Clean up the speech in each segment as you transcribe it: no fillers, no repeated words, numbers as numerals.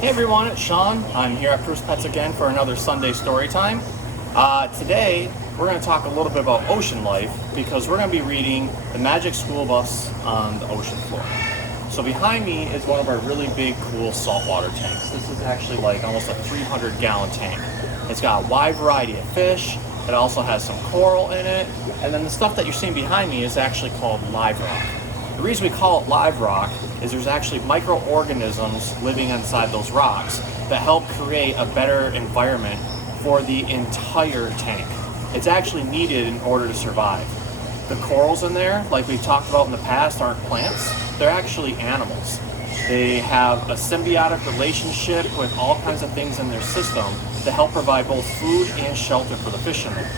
Hey everyone, it's Sean. I'm here at Bruce Pets again for another Sunday story time. Today, we're going to talk a little bit about ocean life because we're going to be reading The Magic School Bus on the Ocean Floor. So behind me is one of our really big, cool saltwater tanks. This is actually like almost a 300-gallon tank. It's got a wide variety of fish. It also has some coral in it. And then the stuff that you're seeing behind me is actually called live rock. The reason we call it live rock is there's actually microorganisms living inside those rocks that help create a better environment for the entire tank. It's actually needed in order to survive. The corals in there, like we've talked about in the past, aren't plants. They're actually animals. They have a symbiotic relationship with all kinds of things in their system to help provide both food and shelter for the fish in there.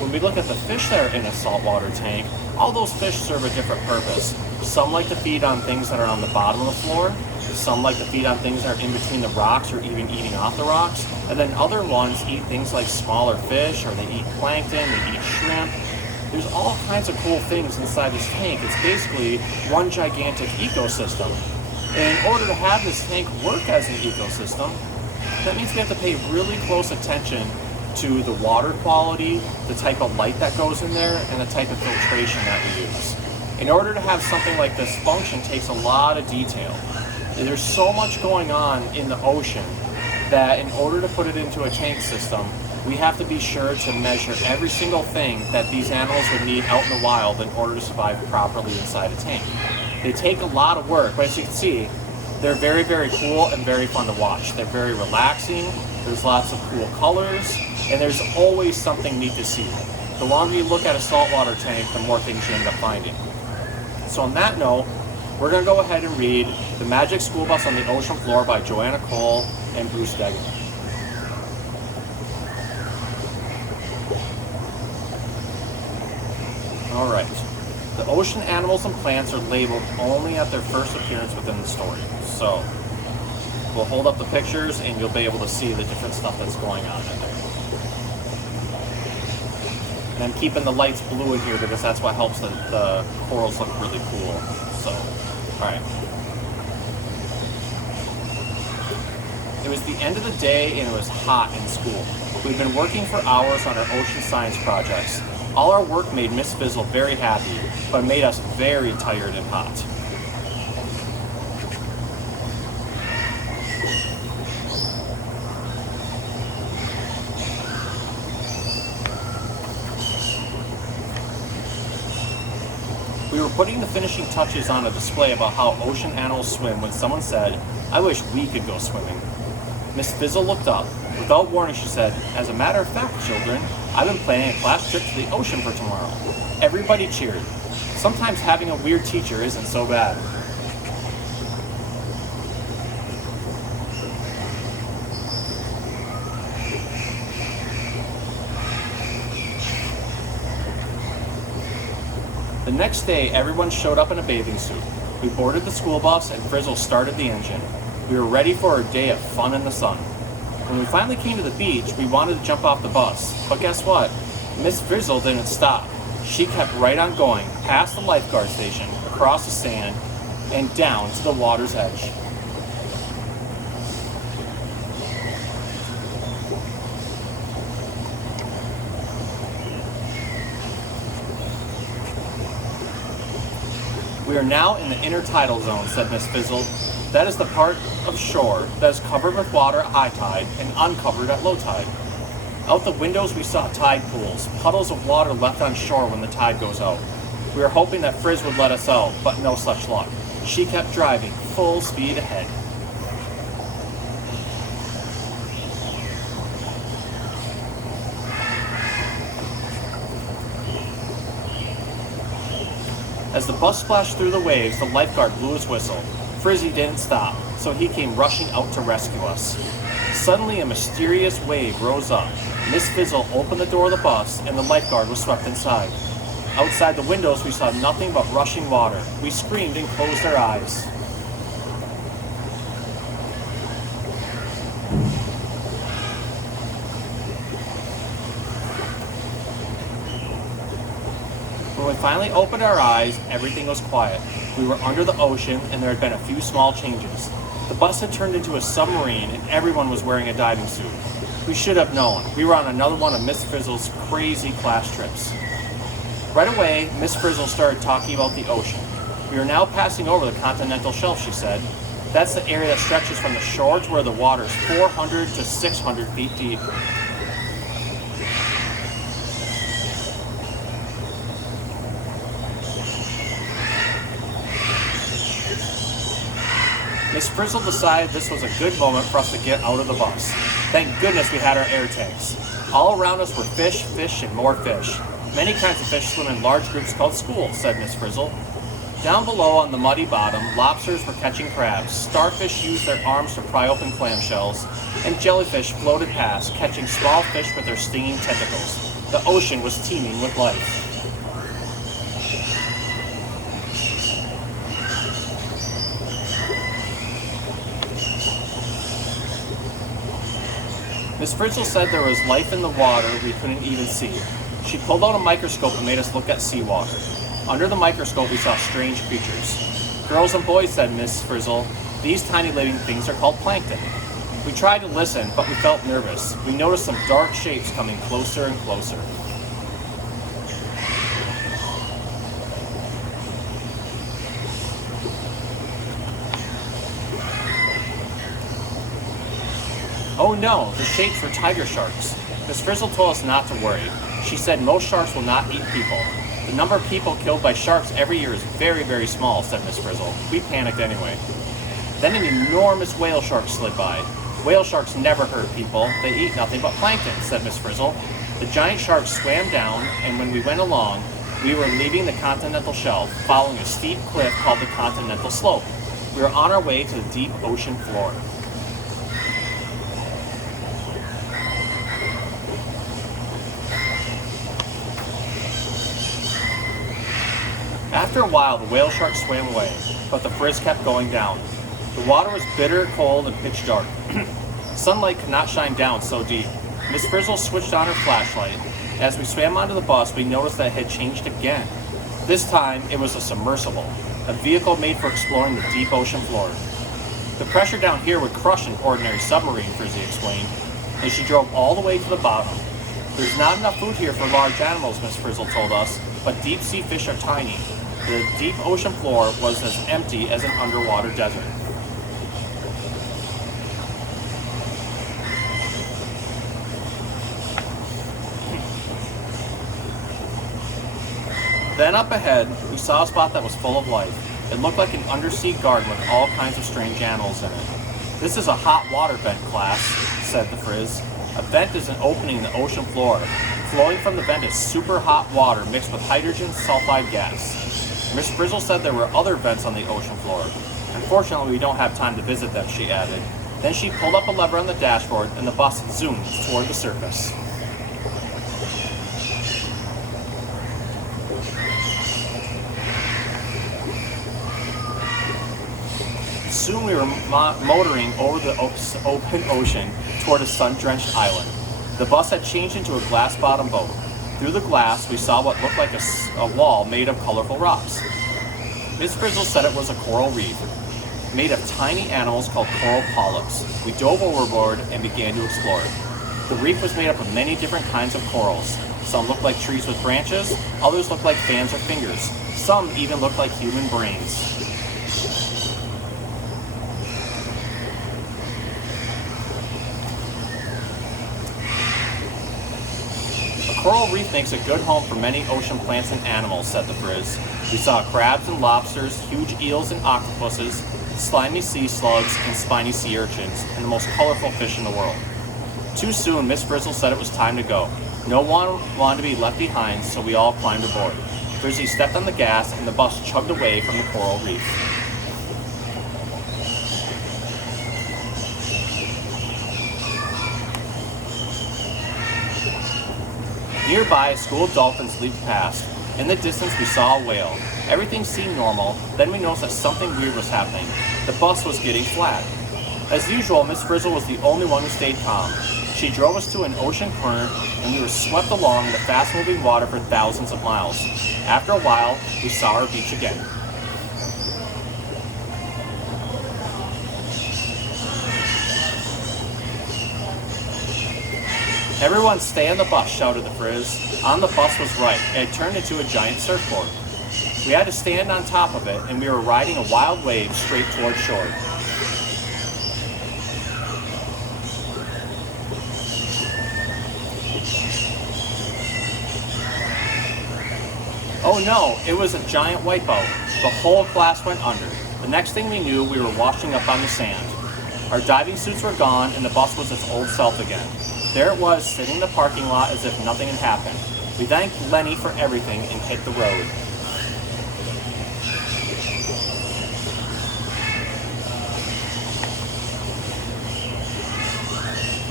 When we look at the fish that are in a saltwater tank, all those fish serve a different purpose. Some like to feed on things that are on the bottom of the floor. Some like to feed on things that are in between the rocks or even eating off the rocks. And then other ones eat things like smaller fish, or they eat plankton, they eat shrimp. There's all kinds of cool things inside this tank. It's basically one gigantic ecosystem. And in order to have this tank work as an ecosystem, that means we have to pay really close attention to the water quality, the type of light that goes in there, and the type of filtration that we use. In order to have something like this function takes a lot of detail. And there's so much going on in the ocean that in order to put it into a tank system, we have to be sure to measure every single thing that these animals would need out in the wild in order to survive properly inside a tank. They take a lot of work, but as you can see, they're very, very cool and very fun to watch. They're very relaxing, there's lots of cool colors, and there's always something neat to see. The longer you look at a saltwater tank, the more things you end up finding. So on that note, we're going to go ahead and read The Magic School Bus on the Ocean Floor by Joanna and Bruce Degen. Alright, the ocean animals and plants are labeled only at their first appearance within the story. So, we'll hold up the pictures and you'll be able to see the different stuff that's going on in there. And I'm keeping the lights blue in here because that's what helps the corals look really cool. So, alright. It was the end of the day and it was hot in school. We've been working for hours on our ocean science projects. All our work made Miss Frizzle very happy, but made us very tired and hot. We were putting the finishing touches on a display about how ocean animals swim when someone said, "I wish we could go swimming." Miss Frizzle looked up. Without warning, she said, "As a matter of fact, children, I've been planning a class trip to the ocean for tomorrow." Everybody cheered. Sometimes having a weird teacher isn't so bad. The next day, everyone showed up in a bathing suit. We boarded the school bus and Frizzle started the engine. We were ready for a day of fun in the sun. When we finally came to the beach, we wanted to jump off the bus. But guess what? Miss Frizzle didn't stop. She kept right on going, past the lifeguard station, across the sand, and down to the water's edge. "We are now in the intertidal zone," said Miss Frizzle. "That is the part of shore that is covered with water at high tide and uncovered at low tide. Out the windows we saw tide pools, puddles of water left on shore when the tide goes out. We were hoping that Frizz would let us out, but no such luck. She kept driving full speed ahead." As the bus splashed through the waves, the lifeguard blew his whistle. Frizzy didn't stop, so he came rushing out to rescue us. Suddenly, a mysterious wave rose up. Miss Frizzle opened the door of the bus, and the lifeguard was swept inside. Outside the windows, we saw nothing but rushing water. We screamed and closed our eyes. When we finally opened our eyes, everything was quiet. We were under the ocean, and there had been a few small changes. The bus had turned into a submarine and everyone was wearing a diving suit. We should have known. We were on another one of Miss Frizzle's crazy class trips. Right away, Miss Frizzle started talking about the ocean. We are now passing over the continental shelf, she said. That's the area that stretches from the shore to where the water is 400 to 600 feet deep. Miss Frizzle decided this was a good moment for us to get out of the bus. Thank goodness we had our air tanks. All around us were fish, fish, and more fish. Many kinds of fish swim in large groups called schools, said Miss Frizzle. Down below on the muddy bottom, lobsters were catching crabs, starfish used their arms to pry open clamshells, and jellyfish floated past, catching small fish with their stinging tentacles. The ocean was teeming with life. Miss Frizzle said there was life in the water we couldn't even see. She pulled out a microscope and made us look at seawater. Under the microscope, we saw strange creatures. Girls and boys, said Miss Frizzle, these tiny living things are called plankton. We tried to listen, but we felt nervous. We noticed some dark shapes coming closer and closer. Oh no, the shapes were tiger sharks. Miss Frizzle told us not to worry. She said most sharks will not eat people. The number of people killed by sharks every year is very, very small, said Miss Frizzle. We panicked anyway. Then an enormous whale shark slid by. Whale sharks never hurt people. They eat nothing but plankton, said Miss Frizzle. The giant shark swam down, and when we went along, we were leaving the continental shelf, following a steep cliff called the continental slope. We were on our way to the deep ocean floor. After a while, the whale shark swam away, but the frizz kept going down. The water was bitter, cold, and pitch dark. Sunlight could not shine down so deep. Miss Frizzle switched on her flashlight. As we swam onto the bus, we noticed that it had changed again. This time, it was a submersible, a vehicle made for exploring the deep ocean floor. The pressure down here would crush an ordinary submarine, Frizzy explained, and she drove all the way to the bottom. There's not enough food here for large animals, Miss Frizzle told us, but deep-sea fish are tiny. The deep ocean floor was as empty as an underwater desert. Then up ahead, we saw a spot that was full of life. It looked like an undersea garden with all kinds of strange animals in it. This is a hot water vent, class, said the Frizz. A vent is an opening in the ocean floor. Flowing from the vent is super hot water mixed with hydrogen sulfide gas. Miss Frizzle said there were other vents on the ocean floor. Unfortunately, we don't have time to visit them, she added. Then she pulled up a lever on the dashboard and the bus zoomed toward the surface. Soon we were motoring over the open ocean toward a sun-drenched island. The bus had changed into a glass-bottom boat. Through the glass, we saw what looked like a wall made of colorful rocks. Miss Frizzle said it was a coral reef, made of tiny animals called coral polyps. We dove overboard and began to explore it. The reef was made up of many different kinds of corals. Some looked like trees with branches, others looked like fans or fingers. Some even looked like human brains. Coral reef makes a good home for many ocean plants and animals, said the Frizz. We saw crabs and lobsters, huge eels and octopuses, slimy sea slugs, and spiny sea urchins, and the most colorful fish in the world. Too soon, Miss Frizzle said it was time to go. No one wanted to be left behind, so we all climbed aboard. Frizzy stepped on the gas, and the bus chugged away from the coral reef. Nearby, a school of dolphins leaped past. In the distance, we saw a whale. Everything seemed normal. Then we noticed that something weird was happening. The bus was getting flat. As usual, Miss Frizzle was the only one who stayed calm. She drove us to an ocean current, and we were swept along the fast-moving water for thousands of miles. After a while, we saw our beach again. "Everyone stay on the bus," shouted the Frizz. On the bus was right. It had turned into a giant surfboard. We had to stand on top of it, and we were riding a wild wave straight toward shore. Oh no, it was a giant wipeout. The whole class went under. The next thing we knew, we were washing up on the sand. Our diving suits were gone, and the bus was its old self again. There it was, sitting in the parking lot as if nothing had happened. We thanked Lenny for everything and hit the road.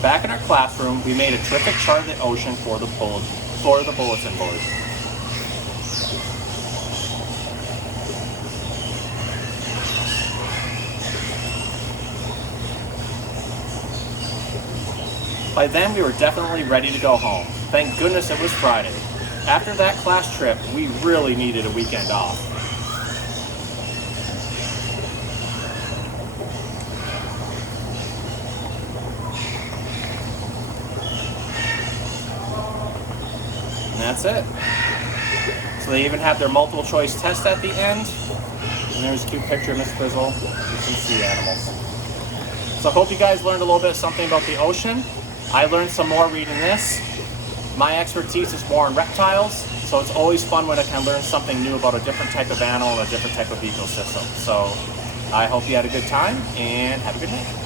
Back in our classroom, we made a terrific chart of the ocean for the bulletin board. By then, we were definitely ready to go home. Thank goodness it was Friday. After that class trip, we really needed a weekend off. And that's it. So they even have their multiple choice test at the end. And there's a cute picture of Miss Frizzle and some sea animals. So I hope you guys learned a little bit something about the ocean. I learned some more reading this. My expertise is more in reptiles, so it's always fun when I can learn something new about a different type of animal and a different type of ecosystem. So I hope you had a good time and have a good night.